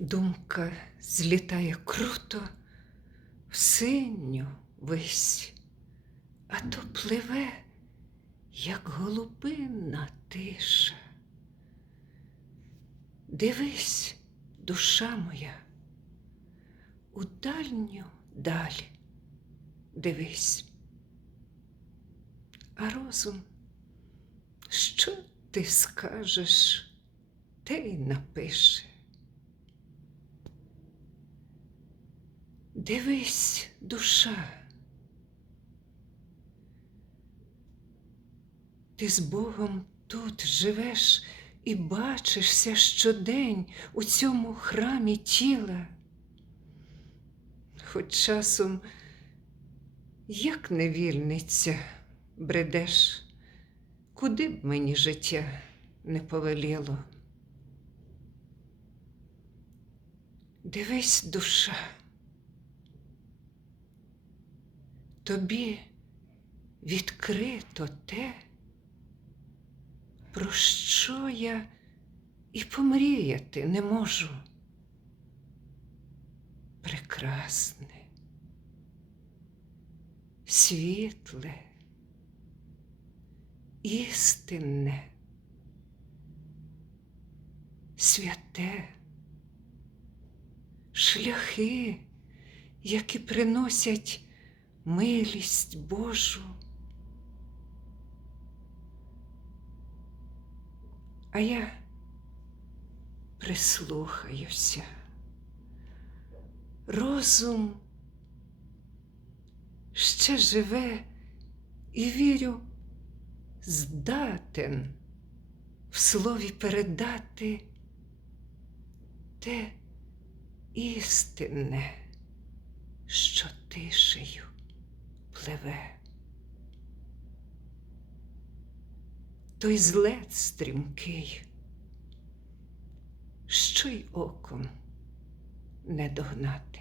Думка злітає круто в синю вись, а то пливе, як голубинна тиша. Дивись, душа моя, у дальню даль дивись. А розум, що ти скажеш, те й напише. Дивись, душа. Ти з Богом тут живеш і бачишся щодень у цьому храмі тіла. Хоч часом, як невільниця, бредеш, куди б мені життя не повеліло. Дивись, душа. Тобі відкрито те, про що я і помріяти не можу. Прекрасне, світле, істинне, святе, шляхи, які приносять милість Божу. А я прислухаюся. Розум ще живе і вірю, здатен в слові передати те істинне, що тишею пливе. Той злет стрімкий, що й оком не догнати.